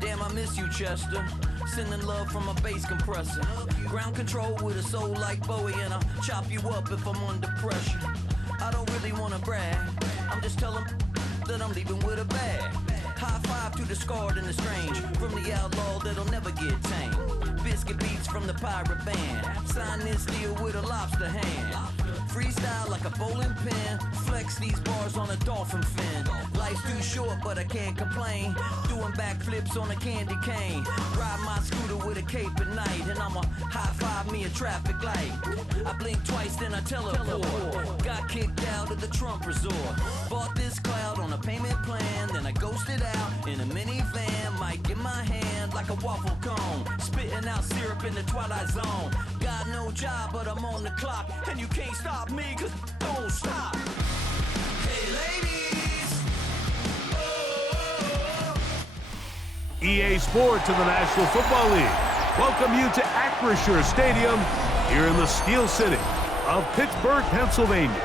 Damn, I miss you, Chester. Sending love from a bass compressor. Ground control with a soul like Bowie, and I'll chop you up if I'm under pressure. I don't really wanna brag, I'm just telling that I'm leaving with a bag. High five to the scarred and the strange, from the outlaw that'll never get tamed. Biscuit beats from the pirate band, sign this deal with a lobster hand. Freestyle like a bowling pin, flex these bars on a dolphin fin. Life's too short but I can't complain, doing backflips on a candy cane. Ride my scooter with a cape at night, and I'ma high five me a traffic light. I blink twice then I teleport, got kicked out of the Trump resort. Bought this cloud on a payment plan, then I ghosted out in a minivan. Mic in my hand like a waffle cone, spitting out syrup in the twilight zone. Got no job but I'm on the clock, and you can't stop me cause don't stop. Hey ladies, oh. EA Sports in the National Football League welcome you to Acrisure Stadium here in the Steel City of Pittsburgh, Pennsylvania.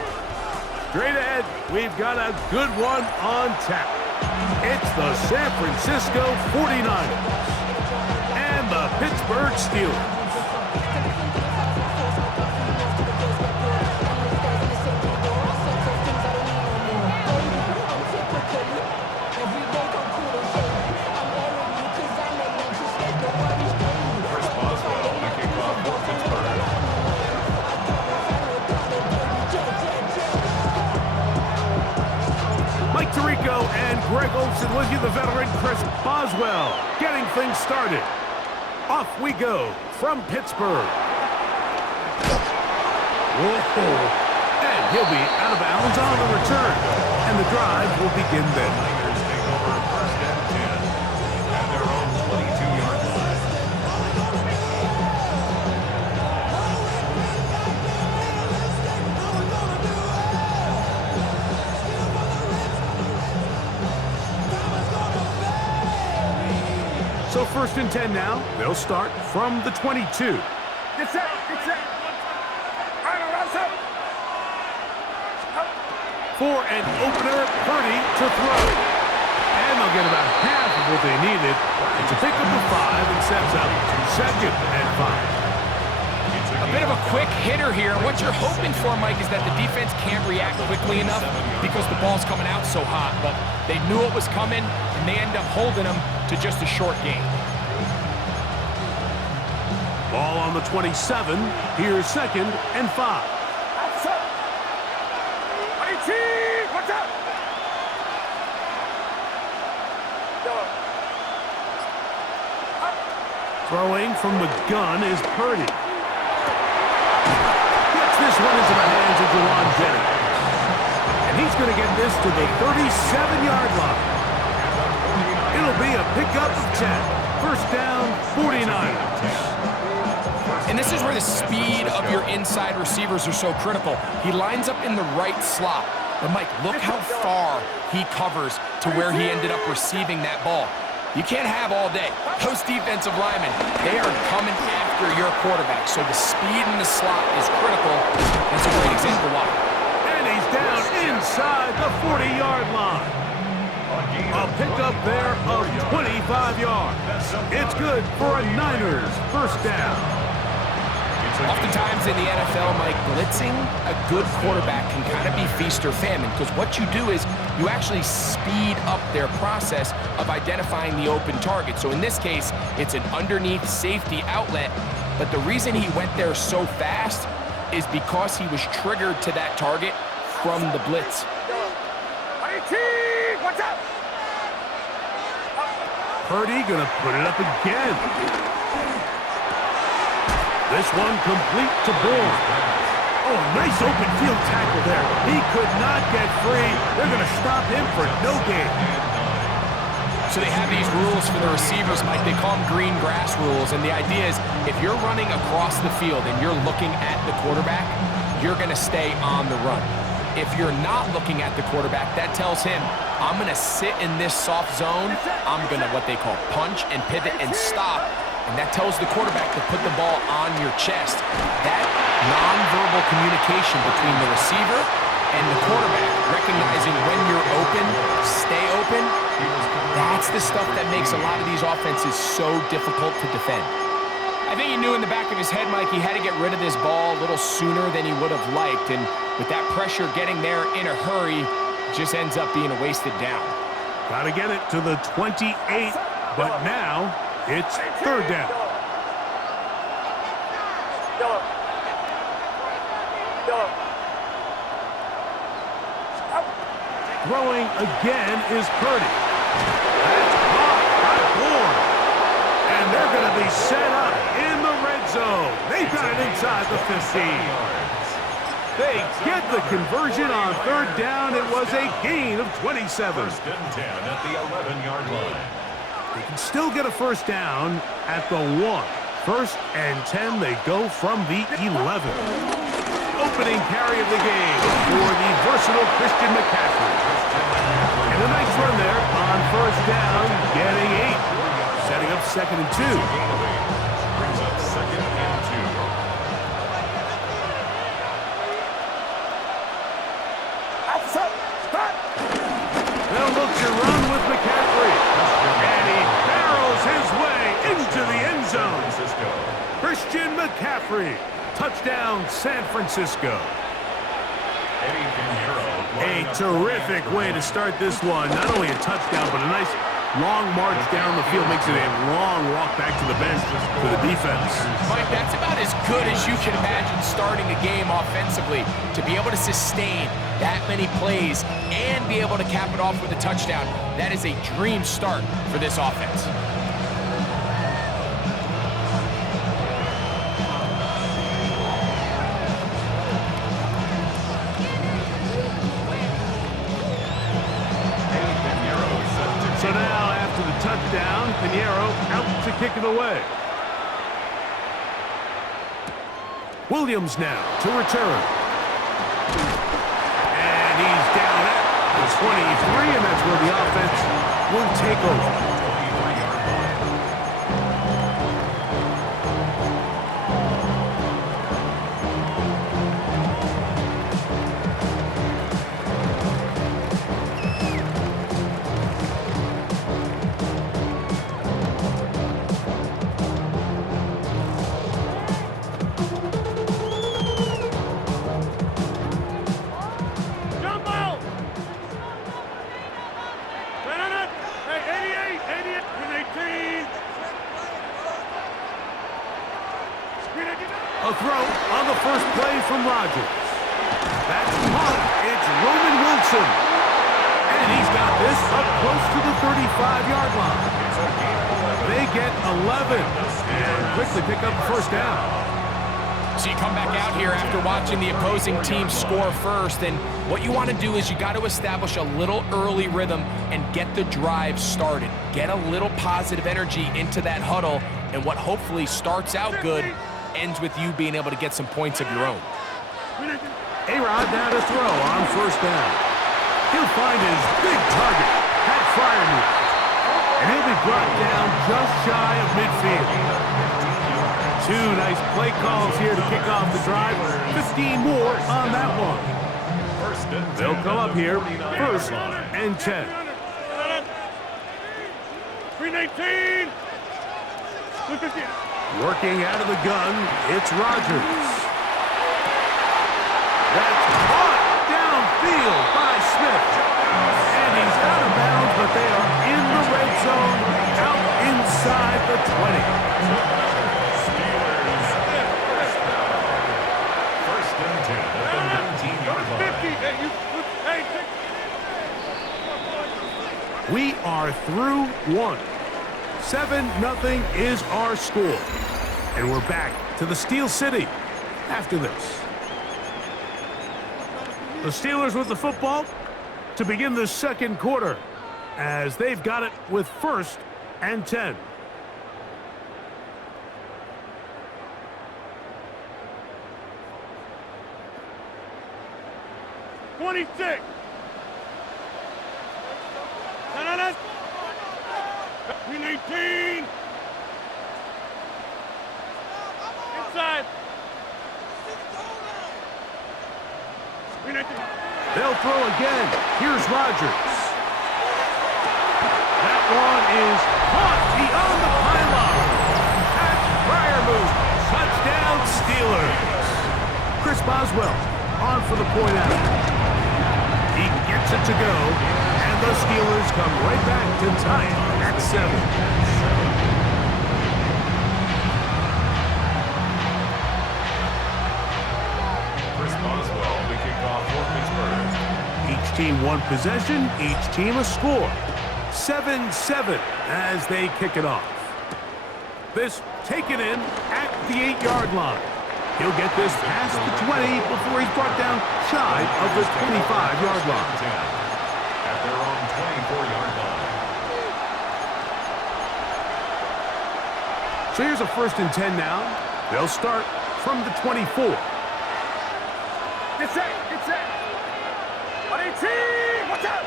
Straight ahead, we've got a good one on tap. It's the San Francisco 49ers and the Pittsburgh Steelers. Mike Tirico and Greg Olsen with you, the veteran Chris Boswell, getting things started. Off we go from Pittsburgh. Whoa. And he'll be out of bounds on the return. And the drive will begin then. Niners take over first and 10 at their own 22-yard line. So first and 10 now. They'll start from the 22. Get set, get set. For an opener, Purdy to throw. And they'll get about half of what they needed to pick up the 5 and sets up second and 5. A bit of a quick hitter here. What you're hoping for, Mike, is that the defense can't react quickly enough because the ball's coming out so hot. But they knew it was coming, and they end up holding them to just a short gain. Ball on the 27. Here's second and 5. What's up? Throwing from the gun is Purdy. Gets this one into the hands of Jawan Jennings. And he's going to get this to the 37-yard line. It'll be a pickup of 10. First down, 49ers. And this is where the speed of your inside receivers are so critical. He lines up in the right slot. But, Mike, look how far he covers to where he ended up receiving that ball. You can't have all day. Those defensive linemen, they are coming after your quarterback. So the speed in the slot is critical. That's a great example why. And he's down inside the 40-yard line. A pickup there of 25 yards. It's good for a Niners first down. Oftentimes in the NFL, Mike, blitzing a good quarterback can kind of be feast or famine, because what you do is you actually speed up their process of identifying the open target. So in this case, it's an underneath safety outlet, but the reason he went there so fast is because he was triggered to that target from the blitz. What's up? Purdy gonna put it up again. This one complete to Bourne. Oh, nice open field tackle there. He could not get free. They're going to stop him for no gain. So they have these rules for the receivers, Mike. They call them green grass rules. And the idea is if you're running across the field and you're looking at the quarterback, you're going to stay on the run. If you're not looking at the quarterback, that tells him, I'm going to sit in this soft zone. I'm going to what they call punch and pivot and stop. And that tells the quarterback to put the ball on your chest. That nonverbal communication between the receiver and the quarterback, recognizing when you're open, stay open. That's the stuff that makes a lot of these offenses so difficult to defend. I think he knew in the back of his head, Mike, he had to get rid of this ball a little sooner than he would have liked. And with that pressure getting there in a hurry, it just ends up being a wasted down. Got to get it to the 28, but now it's third down. Throwing again is Purdy. That's caught by Bourne. And they're going to be set up in the red zone. They've got it inside the 15. They get the conversion on third down. It was a gain of 27. First and 10 at the 11-yard line. They can still get a first down at the 1. First and 10, they go from the 11. Opening carry of the game for the versatile Christian McCaffrey. And a nice run there on first down, getting 8. Setting up second and 2. Brings up second and 2. They'll look to run with McCaffrey. And he barrels his way into the end zone. Christian McCaffrey. Touchdown, San Francisco. A terrific way to start this one. Not only a touchdown, but a nice long march down the field. Makes it a long walk back to the bench for the defense. Mike, that's about as good as you can imagine starting a game offensively. To be able to sustain that many plays and be able to cap it off with a touchdown, that is a dream start for this offense. So now, after the touchdown, Pinheiro out to kick it away. Williams now to return. And he's down at the 23, and that's where the offense will take over. A throw on the first play from Rodgers. That's caught. It's Roman Wilson. And he's got this up close to the 35-yard line. They get 11 and quickly pick up the first down. So you come back out here after watching the opposing team score first, and what you want to do is you got to establish a little early rhythm and get the drive started. Get a little positive energy into that huddle, and what hopefully starts out good ends with you being able to get some points of your own. A-Rod now to throw on first down. He'll find his big target, Pat Freiermuth, and he'll be brought down just shy of midfield. 2 nice play calls here to kick off the drive. 15 more on that one. They'll come up here, first and 10. 319. Working out of the gun, it's Rodgers. That's caught downfield by Smith. And he's out of bounds, but they are in the red zone, out inside the 20. First and 10 at the 19-yard line. We are through one. 7-0 is our score. And we're back to the Steel City after this. The Steelers with the football to begin the second quarter as they've got it with first and 10. $26. No. 319. Inside. They'll throw again. Here's Rodgers. That one is caught beyond the pylon. At Fryermuth. Touchdown Steelers. Chris Boswell on for the point after. He gets it to go, and the Steelers come right back to tie it at 7. Chris Boswell, the kickoff for Pittsburgh. Each team one possession, each team a score. 7-7 as they kick it off. This taken in at the 8-yard line. He'll get this past the 20 before he's brought down shy of the 25-yard line. At their own 24-yard line. So here's a 1st and 10 now. They'll start from the 24. Get set! Get set! On 18! Watch out!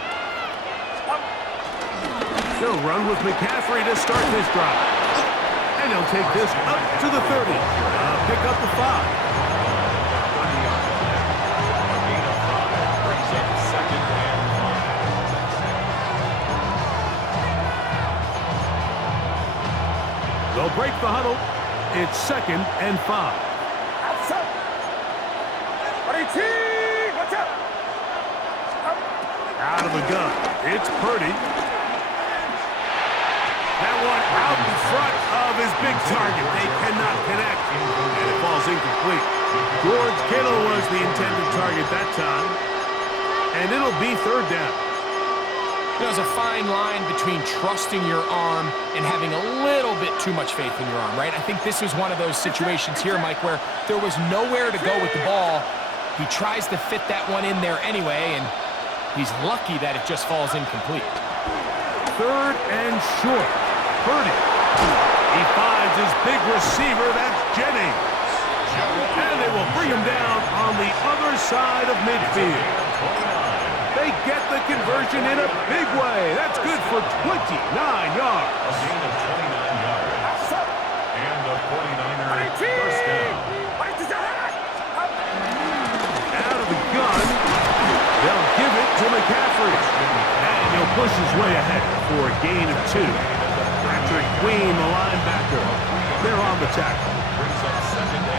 They'll run with McCaffrey to start this drive. And they'll take this up to the 30. Pick up the 5. Brings up 2nd and 5. They'll break the huddle. It's 2nd and 5. Outside! On 18! Watch out! Out of the gun. It's Purdy. That one out in front of his big target. They cannot connect. And it falls incomplete. George Kittle was the intended target that time. And it'll be 3rd down. There's a fine line between trusting your arm and having a little bit too much faith in your arm, right? I think this was one of those situations here, Mike, where there was nowhere to go with the ball. He tries to fit that one in there anyway, and he's lucky that it just falls incomplete. 3rd and short. Purdy. He finds his big receiver. That's Jennings. And they will bring him down on the other side of midfield. They get the conversion in a big way. That's good for 29 yards. A gain of 29 yards. And the 49ers first down. Out of the gun. They'll give it to McCaffrey. And he'll push his way ahead for a gain of 2. Patrick Queen, the linebacker. They're on the tackle.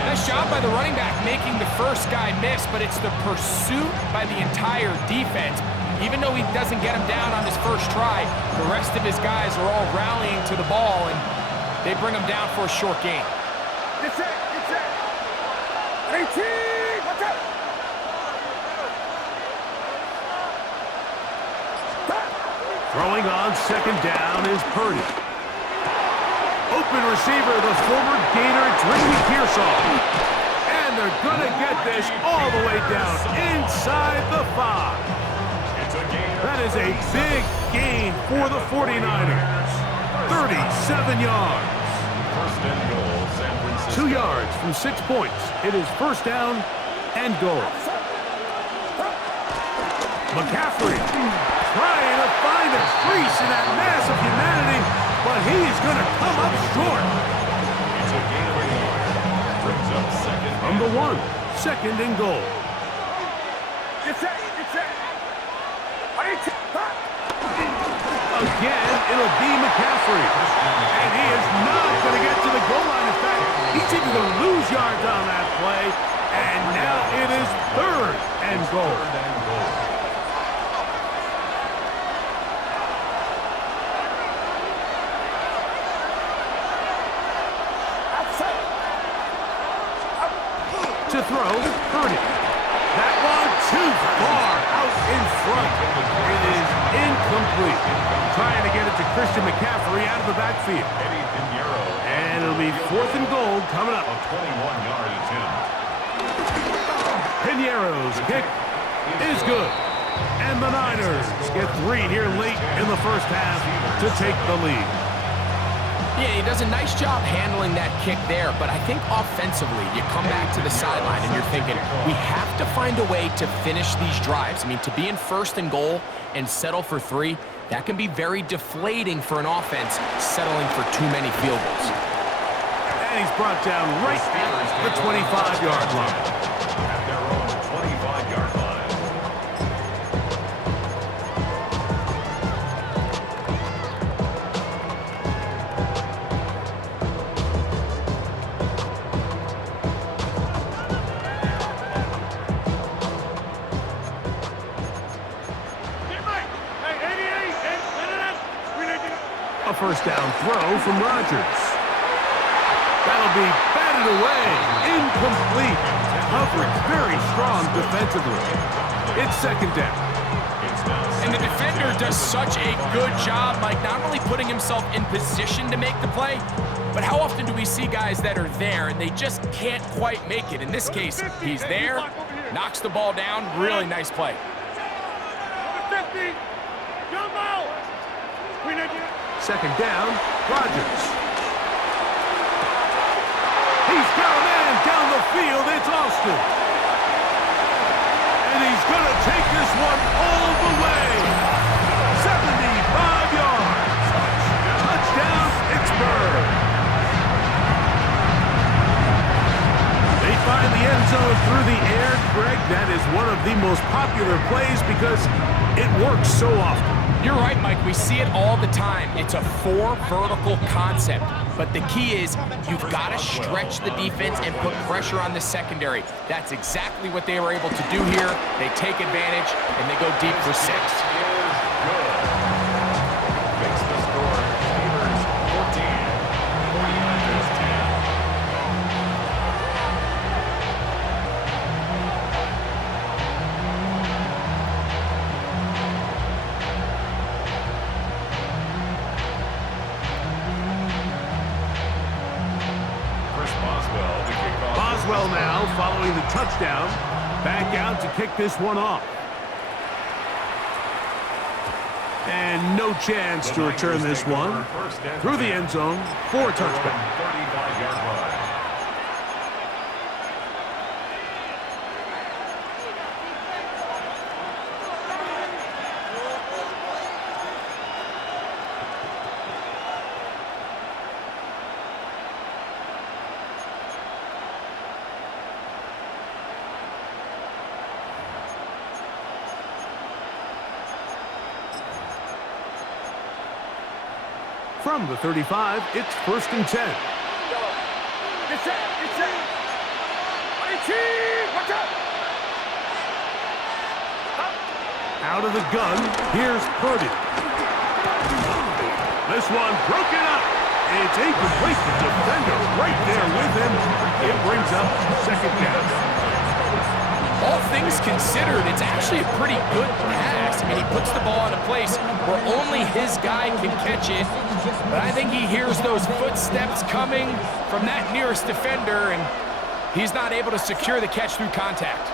Nice job by the running back making the first guy miss, but it's the pursuit by the entire defense. Even though he doesn't get him down on his first try, the rest of his guys are all rallying to the ball, and they bring him down for a short gain. Get set! Get set! 18! Watch out! Throwing on 2nd down is Purdy. Open receiver, the former Gator, Dwight Pearsall. And they're going to get this all the way down inside the 5. That is a big gain for the 49ers. 37 yards. 2 yards from 6 points. It is 1st down and goal. McCaffrey trying to find a crease in that mass of humanity, but he is going to come up short. It's a gain of 1. Brings up 2nd. From the 1, 2nd and goal. Get set! Get set! Again, it'll be McCaffrey. And he is not going to get to the goal line. In fact, he's even going to lose yards on that play. And now it is 3rd and goal. To throw, Purdy. That one too far out in front. It is incomplete. Trying to get it to Christian McCaffrey out of the backfield. And it'll be 4th and goal coming up. A 21-yard attempt. Piñeiro's kick is good. And the Niners get 3 here late in the first half to take the lead. Yeah, he does a nice job handling that kick there, but I think offensively, you come back to the sideline and you're thinking, we have to find a way to finish these drives. I mean, to be in 1st and goal and settle for 3, that can be very deflating for an offense settling for too many field goals. And he's brought down right at the 25-yard line. At their own 25-yard line. first down throw from Rodgers. That'll be batted away. Incomplete. Coverage very strong defensively. It's second down. And the defender does such a good job, Mike, not only putting himself in position to make the play, but how often do we see guys that are there and they just can't quite make it? In this case, he's there, knocks the ball down. Really nice play. Second down, Rodgers. He's got a man down the field. It's Austin. And he's going to take this one all the way. 75 yards. Touchdown, Pittsburgh. They find the end zone through the air. Greg, that is one of the most popular plays because it works so often. You're right, Mike. We see it all the time. It's a 4 vertical concept. But the key is you've got to stretch the defense and put pressure on the secondary. That's exactly what they were able to do here. They take advantage, and they go deep for 6. Makes the score Steelers 14, 49ers 10. Boswell now following the touchdown. Back out to kick this one off. And no chance to return this one. Through the end zone for a touchback. 35-yard line. From the 35, it's first and 10. Get set, get set. Watch out. Out of the gun, here's Purdy. This one broken up. It's incomplete. The defender right there with him. It brings up second down. All things considered, it's actually a pretty good pass. I mean, he puts the ball in a place where only his guy can catch it. But I think he hears those footsteps coming from that nearest defender, and he's not able to secure the catch through contact.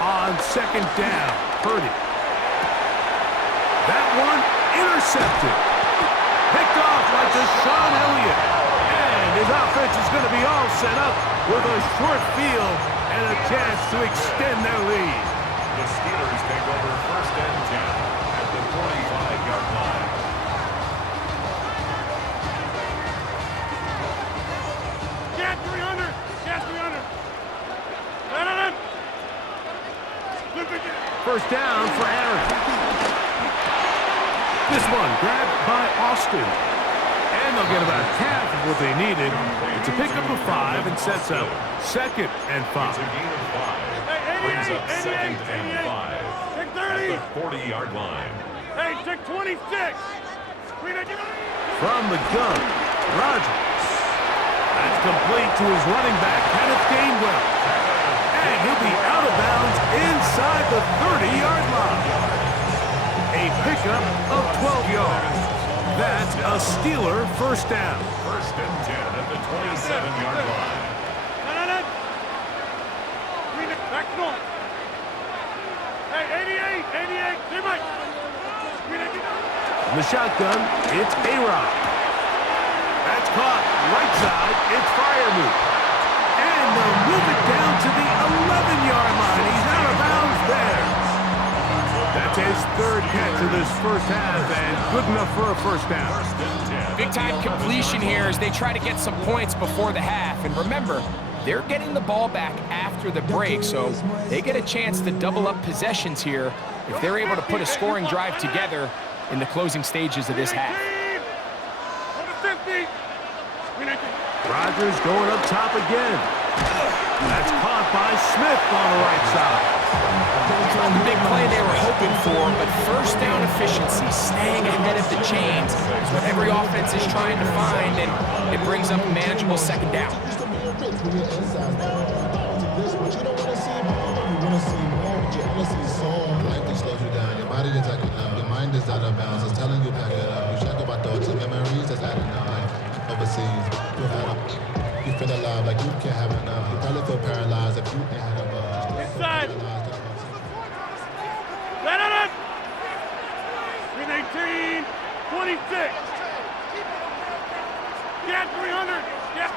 On second down, Purdy. That one intercepted. Picked off like Deshaun Elliott. And his offense is going to be all set up with a short field and a chance to extend their lead. The Steelers take over first and 10 at the 45-yard line. Get 300. Get 300. First down for Aaron. This one grabbed by Austin. And they'll get about half of what they needed. It's a pickup of 5 and sets up second and 5. It's a gain of 5. Brings up second and 5 at the 40-yard line. Hey, check 26. From the gun, Rodgers. That's complete to his running back, Kenneth Gainwell. And he'll be out of bounds inside the 30-yard line. A pickup of 12 yards. That's a Steeler first down. First and 10 at the 27-yard line. Back north. Hey, 88, 88. Stay back. In the shotgun, it's A-Rod. That's caught right side. It's Freiermuth. And they'll move it down to the 11-yard line. He's out of bounds there. That's his third catch of this first half, and good enough for a first down. Big-time completion here as they try to get some points before the half. And remember, they're getting the ball back after the break, so they get a chance to double up possessions here if they're able to put a scoring drive together in the closing stages of this half. Rodgers going up top again. That's caught by Smith on the right side. It's not the big play they were hoping for, but first down efficiency, staying ahead of the chains, is what every offense is trying to find, and it brings up a manageable second down. Your mind is out of bounds. It's telling you pack it up. You check about thoughts and memories that's adding up. Overseas, you feel alive like you can't have enough. You probably feel paralyzed if you ain't had enough. Inside. Let it. 18, 26. Get 300. Yeah.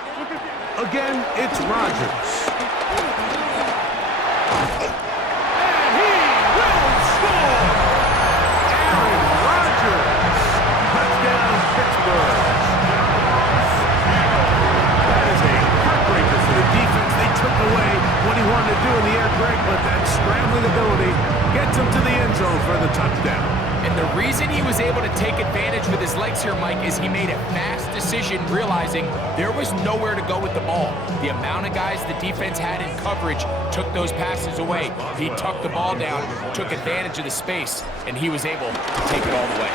Again, it's Rodgers. Away what he wanted to do in the air break, but that scrambling ability gets him to the end zone for the touchdown. And the reason he was able to take advantage with his legs here, Mike, is he made a fast decision realizing there was nowhere to go with the ball. The amount of guys the defense had in coverage took those passes away. He tucked the ball down, took advantage of the space, and he was able to take it all the way.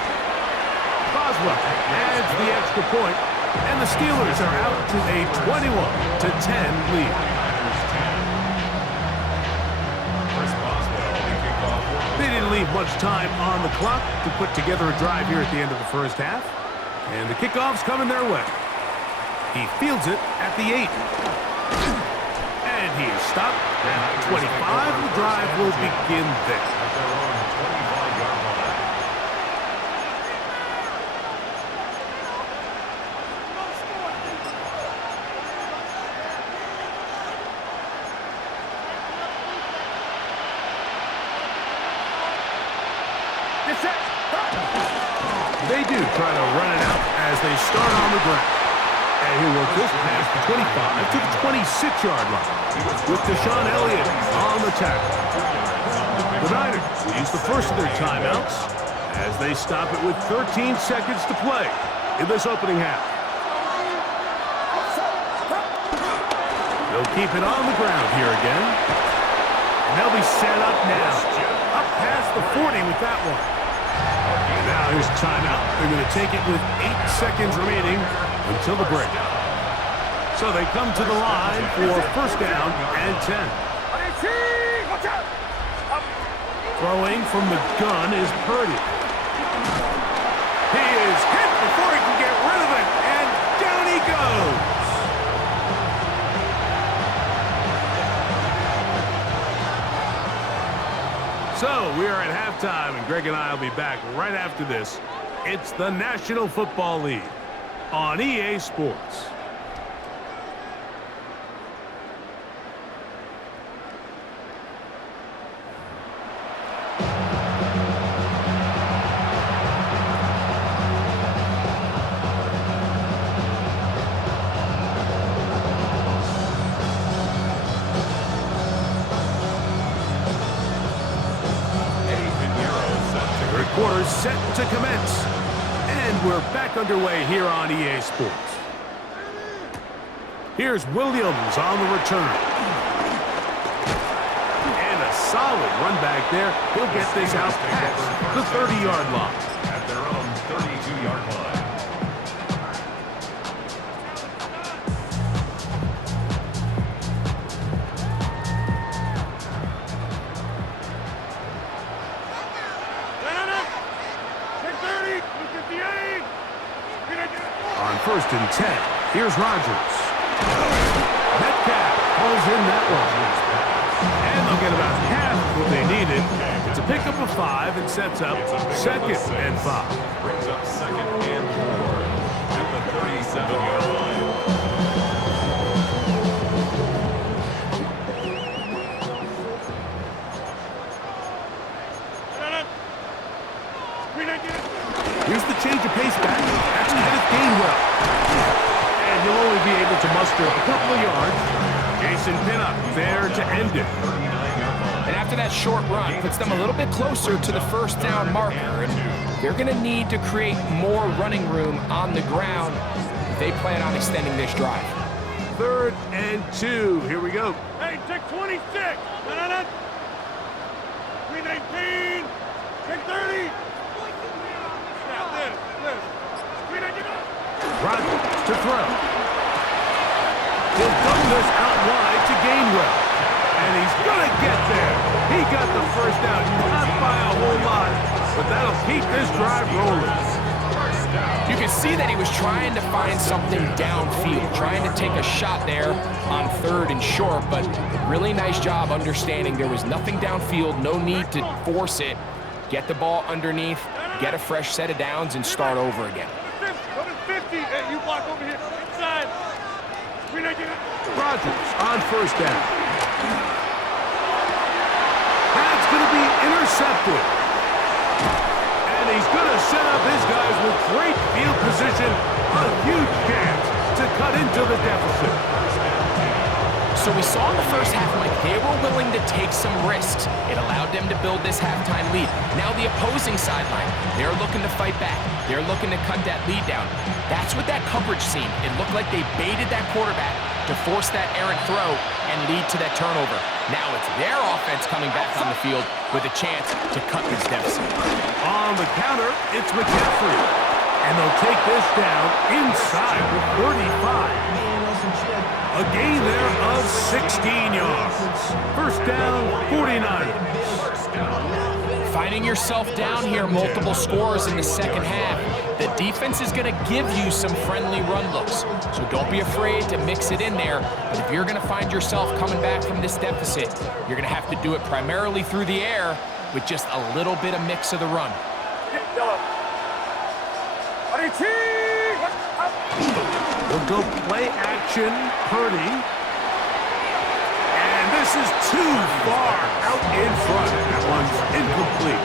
Boswell adds the extra point, and the Steelers are out to a 21-10 lead. They didn't leave much time on the clock to put together a drive here at the end of the first half. And the kickoff's coming their way. He fields it at the 8. And he is stopped at the 25. The drive will begin there. They do try to run it out as they start on the ground. And he'll work this past the 25 to the 26-yard line with Deshaun Elliott on the tackle. The Niners use the first of their timeouts as they stop it with 13 seconds to play in this opening half. They'll keep it on the ground here again. And they'll be set up now. Up past the 40 with that one. Now here's a timeout. They're going to take it with 8 seconds remaining until the break. So they come to the line for first down and 10. Throwing from the gun is Purdy. He is hit before he can get rid of it, and down he goes. So we are at halftime, and Greg and I will be back right after this. It's the National Football League on EA Sports. Quarters set to commence, and we're back underway here on EA Sports. Here's Williams on the return, and a solid run back there. He'll get this out past the 30-yard line. At their own 32-yard line. On first and 10, here's Rodgers. Metcalf pulls in that one. And they'll get about half what they needed. It's a pickup of 5 and sets up second and 5. Brings up second and 4 at the 37-yard line. Here's the change of pace back. That's Kenneth Gainwell. And he'll only be able to muster a couple of yards. Jason Pinnock there to end it. And after that short run, puts them a little bit closer to the first down marker. And they're going to need to create more running room on the ground if they plan on extending this drive. 3rd and 2. Here we go. Hey, take 26. 319. Check 30. Yeah, this. 319. Rodgers to throw. He'll dump this out wide to Gainwell. And he's going to get there. He got the first down, not by a whole lot, but that'll keep this drive rolling. You can see that he was trying to find something downfield, trying to take a shot there on 3rd and short, but really nice job understanding there was nothing downfield, no need to force it. Get the ball underneath, get a fresh set of downs, and start over again. 50. Hey, you block over here. Inside. 319. Rodgers on first down. That's going to be intercepted. And he's going to set up his guys with great field position. A huge chance to cut into the deficit. So we saw in the first half, Mike, they were willing to take some risks. It allowed them to build this halftime lead. Now the opposing sideline, they're looking to fight back. They're looking to cut that lead down. That's what that coverage seemed. It looked like they baited that quarterback to force that errant throw and lead to that turnover. Now it's their offense coming back on the field with a chance to cut this deficit. On the counter, it's McCaffrey. And they'll take this down inside the 35. A gain there of 16 yards. First down, 49ers. Finding yourself down here, multiple scores in the second half. The defense is going to give you some friendly run looks. So don't be afraid to mix it in there. But if you're going to find yourself coming back from this deficit, you're going to have to do it primarily through the air with just a little bit of mix of the run. We'll go play action, Purdy. And this is too far out in front. That one's incomplete.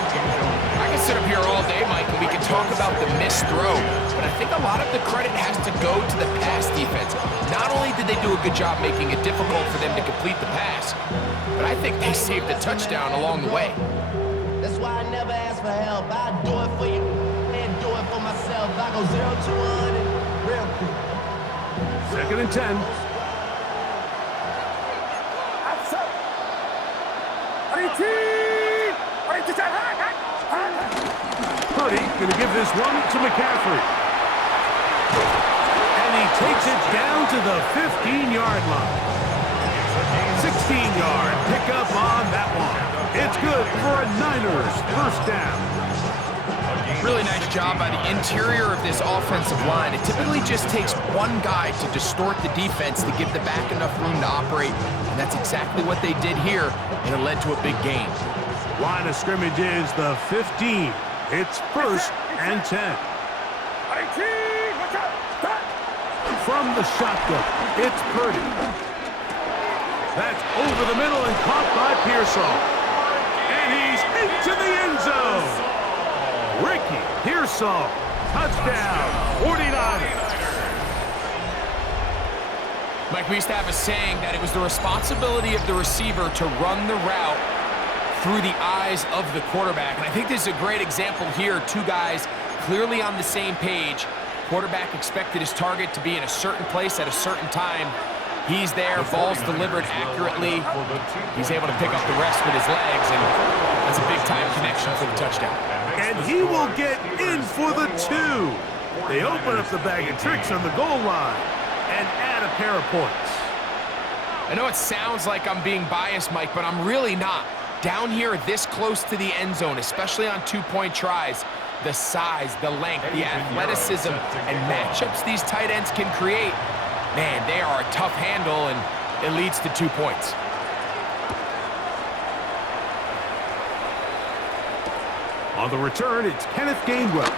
I can sit up here all day, Mike, and we can talk about the missed throw, but I think a lot of the credit has to go to the pass defense. Not only did they do a good job making it difficult for them to complete the pass, but I think they saved a touchdown along the way. That's why I never ask for help. I do it for you and do it for myself. I go 0 to 1 real quick. 2nd and 10. Purdy going to give this one to McCaffrey. And he takes it down to the 15-yard line. 16-yard pickup on that one. It's good for a Niners first down. Really nice job by the interior of this offensive line. It typically just takes one guy to distort the defense to give the back enough room to operate, and that's exactly what they did here, and it led to a big gain. Line of scrimmage is the 15. It's 1st and 10. From the shotgun, it's Purdy. That's over the middle and caught by Pearsall. And he's into the end zone. Ricky Pearsall, touchdown, 49ers. Mike, we used to have a saying that it was the responsibility of the receiver to run the route through the eyes of the quarterback. And I think this is a great example here. Two guys clearly on the same page. Quarterback expected his target to be in a certain place at a certain time. He's there, ball's delivered accurately. He's able to pick up the rest with his legs, and that's a big-time connection for the touchdown. And he will get in for the 2. They open up the bag of tricks on the goal line and add a pair of points. I know it sounds like I'm being biased, Mike, but I'm really not. Down here this close to the end zone, especially on 2-point tries, the size, the length, the athleticism, and matchups these tight ends can create, man, they are a tough handle, and it leads to 2 points. On the return, it's Kenneth Gainwell.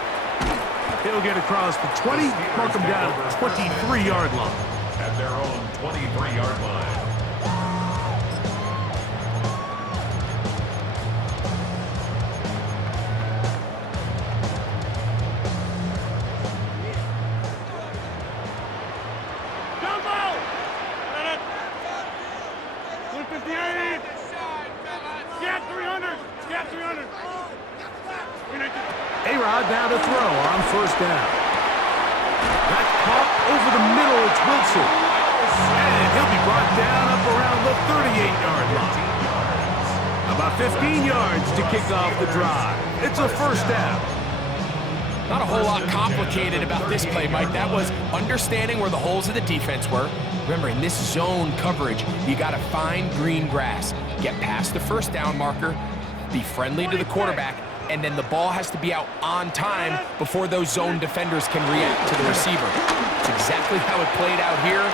He'll get across the 20, mark him down at the 23-yard line. At their own 23-yard line. A-Rod now to throw on first down. That's caught over the middle. It's Wilson. And he'll be brought down up around the 38-yard line. About 15 yards to kick off the drive. It's a first down. Not a whole lot complicated about this play, Mike. That was understanding where the holes of the defense were. Remember, in this zone coverage, you got to find green grass, get past the first down marker, be friendly to the quarterback, and then the ball has to be out on time before those zone defenders can react to the receiver. It's exactly how it played out here.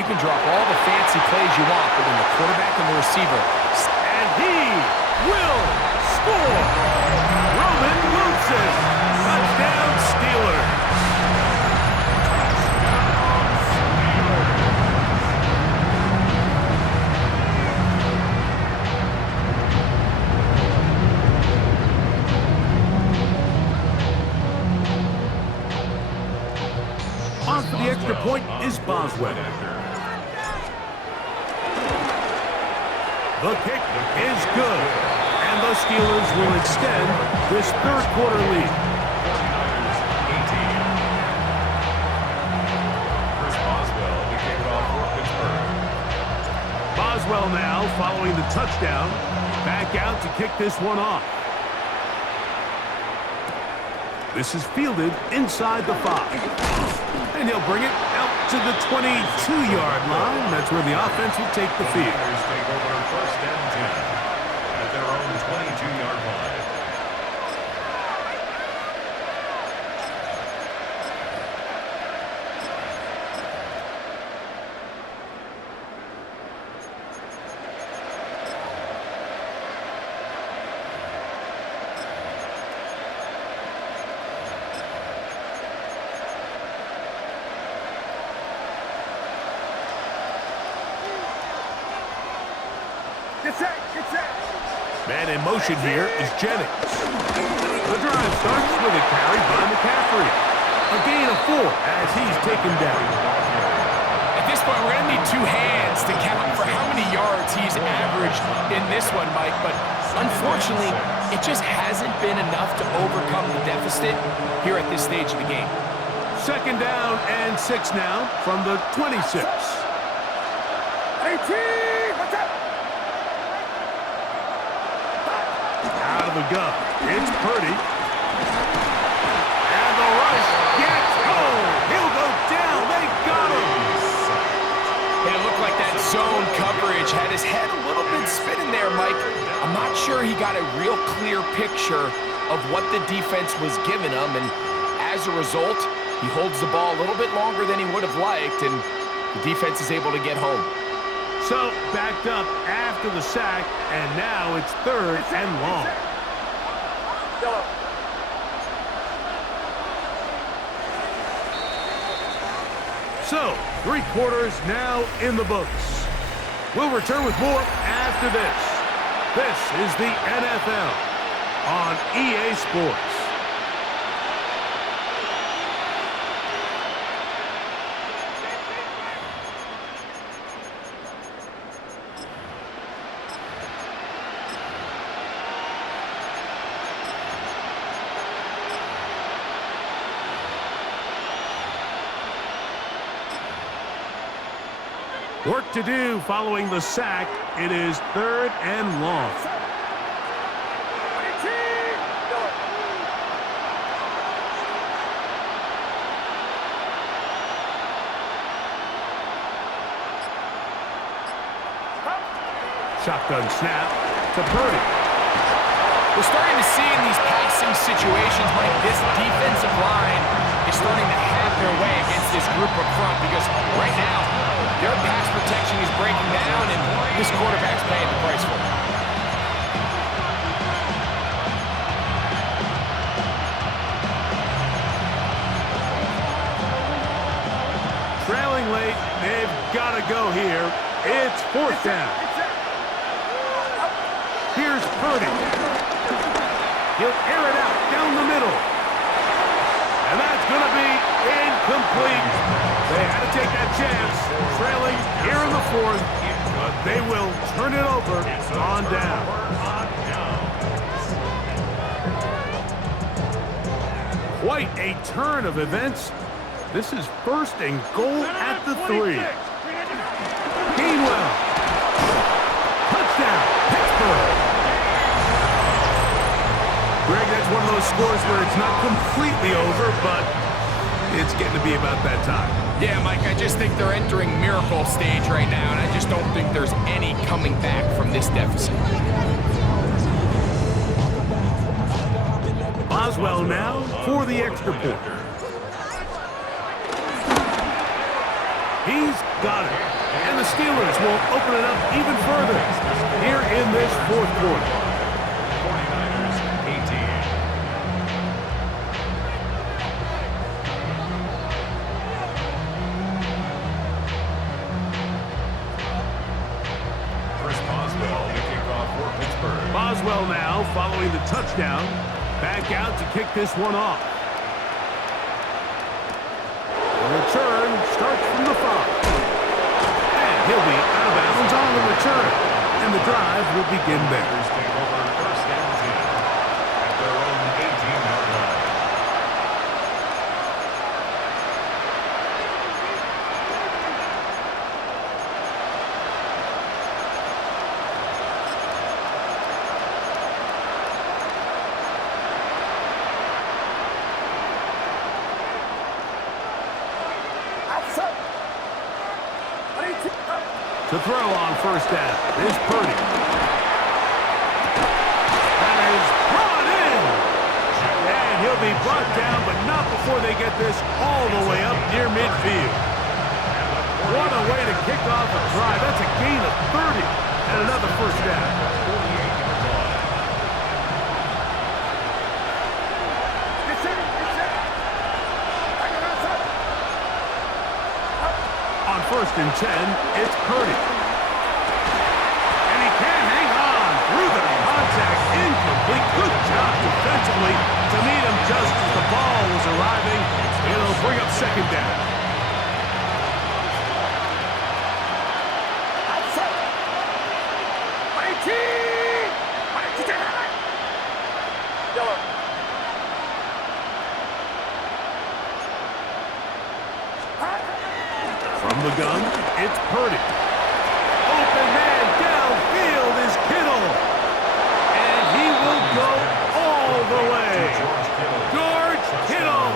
You can drop all the fancy plays you want, but when the quarterback and the receiver... And he will score! Roman Wilson! Touchdown Steelers! On for the extra point is Boswell. The kick is good, and the Steelers will extend this third quarter lead. 49ers 18. Chris Boswell to kick it off for Pittsburgh. Boswell now following the touchdown, back out to kick this one off. This is fielded inside the 5. And he'll bring it out to the 22-yard line. That's where the offense will take the field. Niners take over first and 10 at their own 22-yard line. Man in motion here is Jennings. The drive starts with a carry by McCaffrey. A gain of 4 as he's taken down. At this point, we're going to need 2 hands to count for how many yards he's averaged in this one, Mike. But unfortunately, it just hasn't been enough to overcome the deficit here at this stage of the game. Second down and 6 now from the 26. 18! Out of the gun, it's Purdy. And the rush gets home. He'll go down. They got him. And it looked like that zone coverage had his head a little bit spinning there, Mike. I'm not sure he got a real clear picture of what the defense was giving him, and as a result, he holds the ball a little bit longer than he would have liked, and the defense is able to get home. So, backed up after the sack, and now it's third and long. So, 3 quarters now in the books. We'll return with more after this. This is the NFL on EA Sports. Work to do following the sack. It is third and long. Shotgun snap to Purdy. We're starting to see in these passing situations, Mike, this defensive line is starting to have their way against this group up front, because right now, their pass protection is breaking down, and this quarterback's paying the price for it. Trailing late, they've got to go here. It's fourth down. Here's Purdy. He'll air it out down the middle. And that's going to be incomplete. They had to take that chance, trailing here in the fourth, but they will turn it over on down. Quite a turn of events. This is first and goal at the 3. Gainwell. Touchdown, Pittsburgh. those scores where it's not completely over, but it's getting to be about that time. Yeah, Mike, I just think they're entering miracle stage right now, and I just don't think there's any coming back from this deficit. Boswell now for the extra point. He's got it. And the Steelers will open it up even further here in this fourth quarter. 49ers 18. First Boswell to kick off for Pittsburgh. Boswell now following the touchdown. Back out to kick this one off. The return starts from the 5. And he'll be out of bounds on the return. And the drive will begin there. Take over first and 10 at their own 18-yard line. To throw on first down is Purdy. That is brought in. And he'll be brought down, but not before they get this all the way up near midfield. What a way to kick off a drive. That's a gain of 30 and another first down. 48-yard line. On first and 10, it's Purdy. And he can't hang on through the contact. Incomplete. Good job defensively to meet him just as the ball was arriving. It'll bring up second down. From the gun, it's Purdy. Open man downfield is Kittle. And he will go all the way. George Kittle.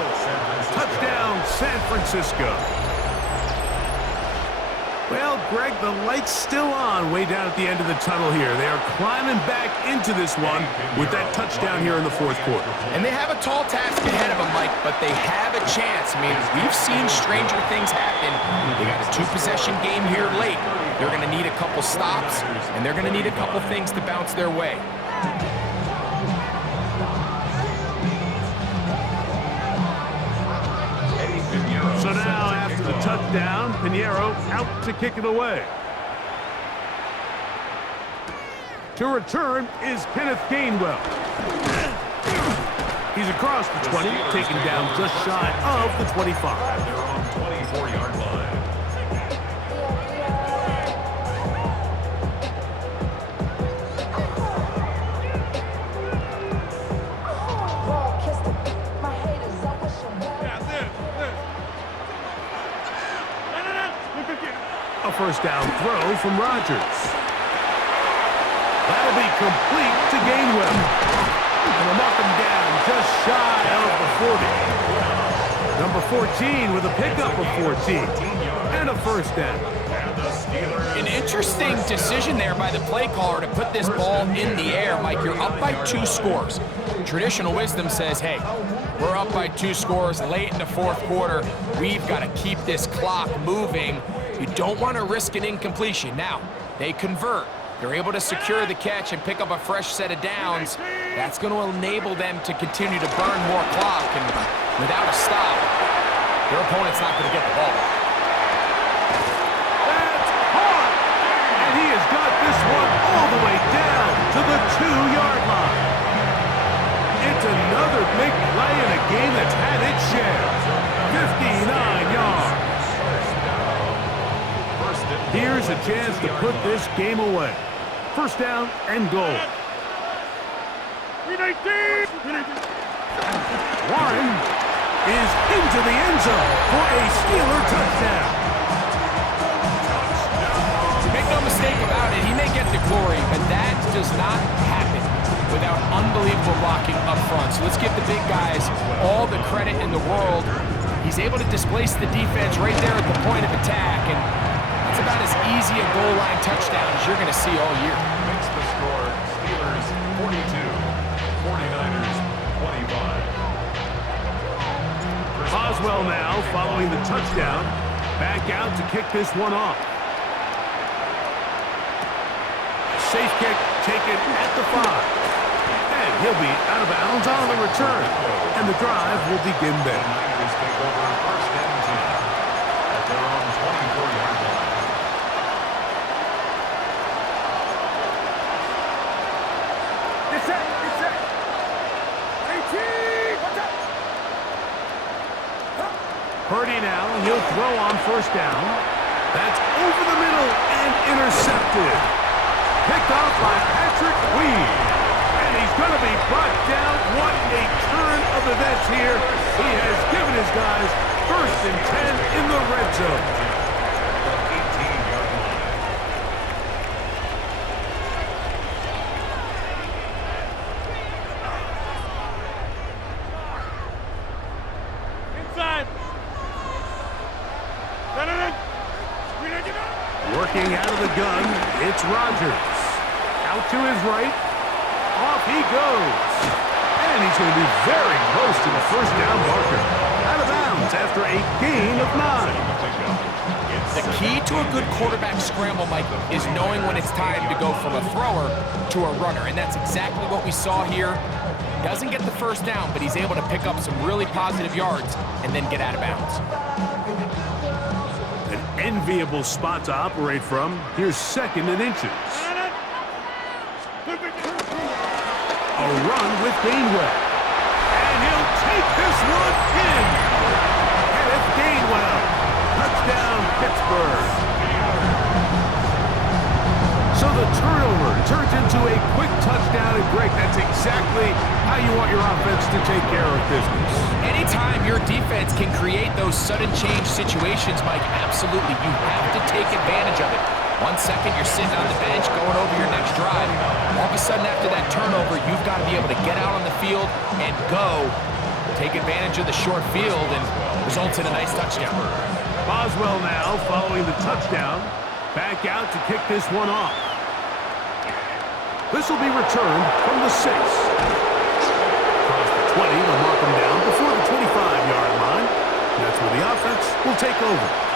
Touchdown, San Francisco. Well, Greg, the light's still on way down at the end of the tunnel here. They are climbing back into this one with that touchdown here in the fourth quarter. And they have a tall task ahead of them, Mike, but they have a chance. I mean, we've seen stranger things happen. They got a two-possession game here late. They're going to need a couple stops, and they're going to need a couple things to bounce their way. So now, after the touchdown, Pinheiro out to kick it away. To return is Kenneth Gainwell. He's across the 20, taken down just shy of the 25. Their own 24-yard line. A first down throw from Rodgers. That'll be complete to Gainwell. And they'll knock him down just shy of the 40. Number 14 with a pickup of 14. And a first down. An interesting decision there by the play caller to put this ball in the air. Mike, you're up by 2 scores. Traditional wisdom says, hey, we're up by 2 scores late in the fourth quarter. We've got to keep this clock moving. You don't want to risk an incompletion. Now, they convert. They're able to secure the catch and pick up a fresh set of downs. That's going to enable them to continue to burn more clock. And without a stop, their opponent's not going to get the ball back. That's caught! And he has got this one all the way down to the 2-yard line. It's another big play in a game that's had its share. 59 yards. Here's a chance to put this game away. First down and goal. Warren is into the end zone for a Steeler touchdown. Make no mistake about it, he may get the glory, but that does not happen without unbelievable blocking up front. So let's give the big guys all the credit in the world. He's able to displace the defense right there at the point of attack, and it's about as easy a goal line touchdown as you're going to see all year. Makes the score Steelers 42, 49ers 25. Boswell now following the touchdown. Back out to kick this one off. Safe kick taken at the 5. And he'll be out of bounds on the return. And the drive will begin there. The Niners take over first and 10 at their own 24-yard line. Get set, get set. 18, what's up? Purdy now, he'll throw on first down. That's over the middle and intercepted. Picked off by Patrick Weed. And he's going to be brought down. What a turn of events here. He has given his guys first and 10 in the red zone. The 18-yard line. Inside. Working out of the gun, it's Rodgers. Out to his right. Off he goes. And he's going to be very close to the first down marker. Out of bounds after a gain of 9. The key to a good quarterback scramble, Mike, is knowing when it's time to go from a thrower to a runner. And that's exactly what we saw here. Doesn't get the first down, but he's able to pick up some really positive yards and then get out of bounds. An enviable spot to operate from. Here's second and inches. A run with Gainwell. And he'll take this one in. Kenneth Gainwell. Touchdown, Pittsburgh. So the turnover turns into a quick touchdown. And Greg, that's exactly how you want your offense to take care of business. Anytime your defense can create those sudden change situations, Mike, absolutely, you have to take advantage of it. 1 second, you're sitting on the bench going over your next drive. All of a sudden, after that turnover, you've got to be able to get out on the field and go. Take advantage of the short field and results in a nice touchdown. Boswell now following the touchdown. Back out to kick this one off. This will be returned from the 6. Across the 20, they'll mark him down before the 25-yard line. That's where the offense will take over.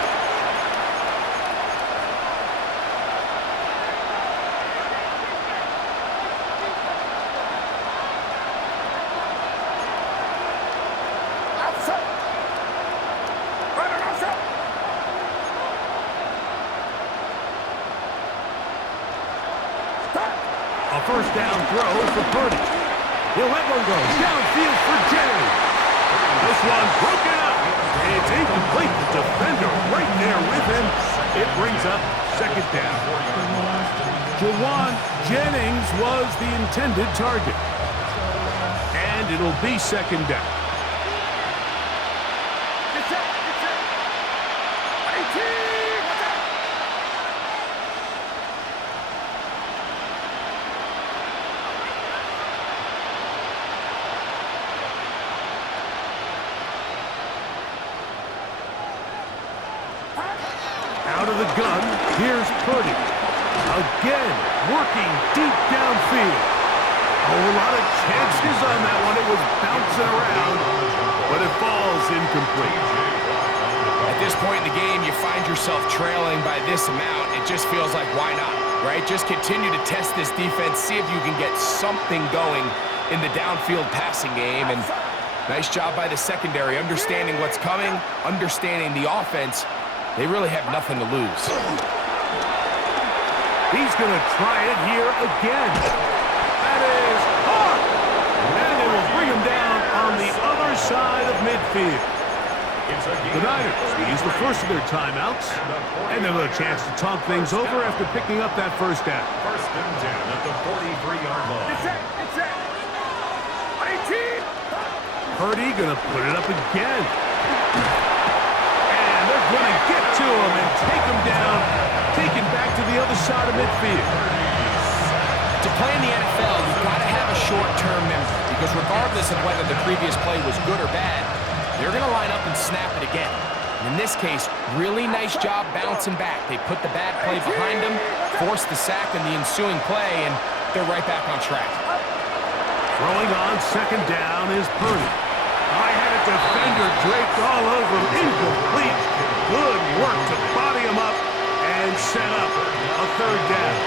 A first down throw for Purdy. He'll let one go. Downfield for Jennings. This one broken up. It's incomplete. The defender right there with him. It brings up second down. Jawan Jennings was the intended target. And it'll be second down. Out of the gun, here's Purdy. Again, working deep downfield. A lot of chances on that one. It was bouncing around, but it falls incomplete. At this point in the game, you find yourself trailing by this amount. It just feels like, why not, right? Just continue to test this defense, see if you can get something going in the downfield passing game. And nice job by the secondary, understanding what's coming, understanding the offense. They really have nothing to lose. He's going to try it here again. That is caught. And they will bring him down on the other side of midfield. The Niners use the first of their timeouts. And they'll have a chance to talk things over after picking up that first down. First and 10 at the 43-yard line. It's set. 18. Purdy going to put it up again. Going to get to him and take him down, taken back to the other side of midfield. To play in the NFL, you've got to have a short-term memory, because regardless of whether the previous play was good or bad, they're going to line up and snap it again. And in this case, really nice job bouncing back. They put the bad play behind them, forced the sack in the ensuing play, and they're right back on track. Throwing on second down is Purdy. I had a defender draped all over him. Incomplete. Good work to body him up and set up a third down.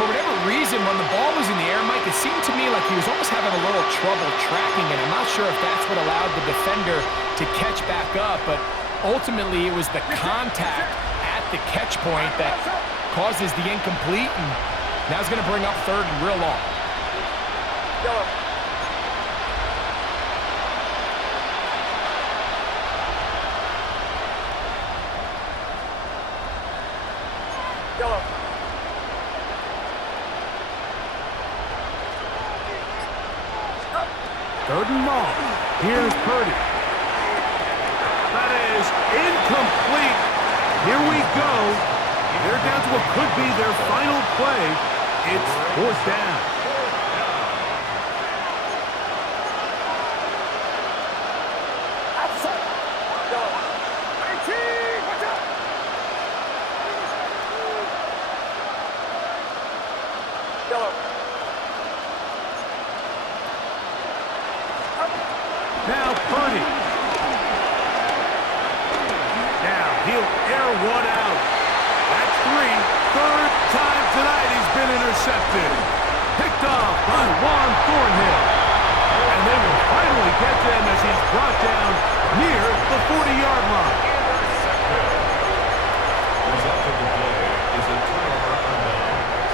For whatever reason, when the ball was in the air, Mike, it seemed to me like he was almost having a little trouble tracking it. I'm not sure if that's what allowed the defender to catch back up, but ultimately it was the contact at the catch point that causes the incomplete, and now it's going to bring up third and real long. Third and long. Here's Purdy. That is incomplete. Here we go. They're down to what could be their final play. It's fourth down. Now Purdy. Now he'll air one out. That's three. Third time tonight he's been intercepted. Picked off by Juan Thornhill. And they will finally get them as he's brought down near the 40-yard line. Result of the play is a turnover on downs.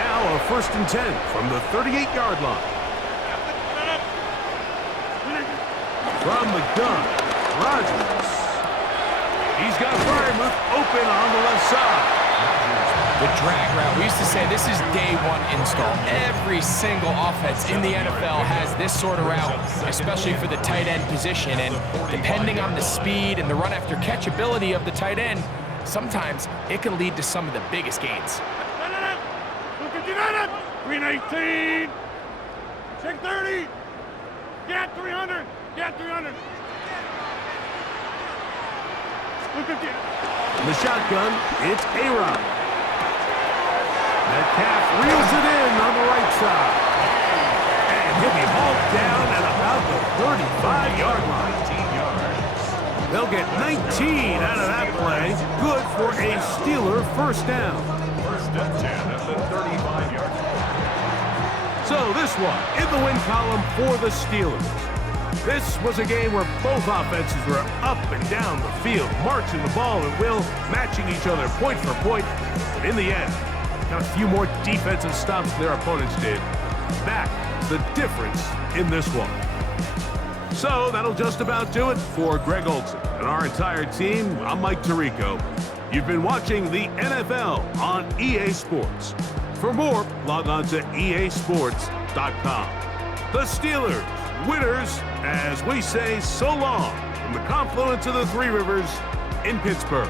Now a 1st and 10 from the 38-yard line. From the gun, Rodgers. He's got Freiermuth open on the left side. The drag route, we used to say this is day one install. Every single offense in the NFL has this sort of route, especially for the tight end position. And depending on the speed and the run after catch ability of the tight end, sometimes it can lead to some of the biggest gains. 319. Check 30. Get 300. Get 300. Look at you. In the shotgun, it's A-Rod. Metcalf reels it in on the right side. And he'll be hauled down at about the 35-yard line. 19 yards. They'll get 19 out of that play. Good for a Steeler first down. 1st and 10 at the 35-yard line. So this one in the win column for the Steelers. This was a game where both offenses were up and down the field, marching the ball at will, matching each other point for point. But in the end, got a few more defensive stops than their opponents did. That's the difference in this one. So that'll just about do it for Greg Olson and our entire team. I'm Mike Tirico. You've been watching the NFL on EA Sports. For more, log on to easports.com. The Steelers, winners, as we say so long from the confluence of the Three Rivers in Pittsburgh.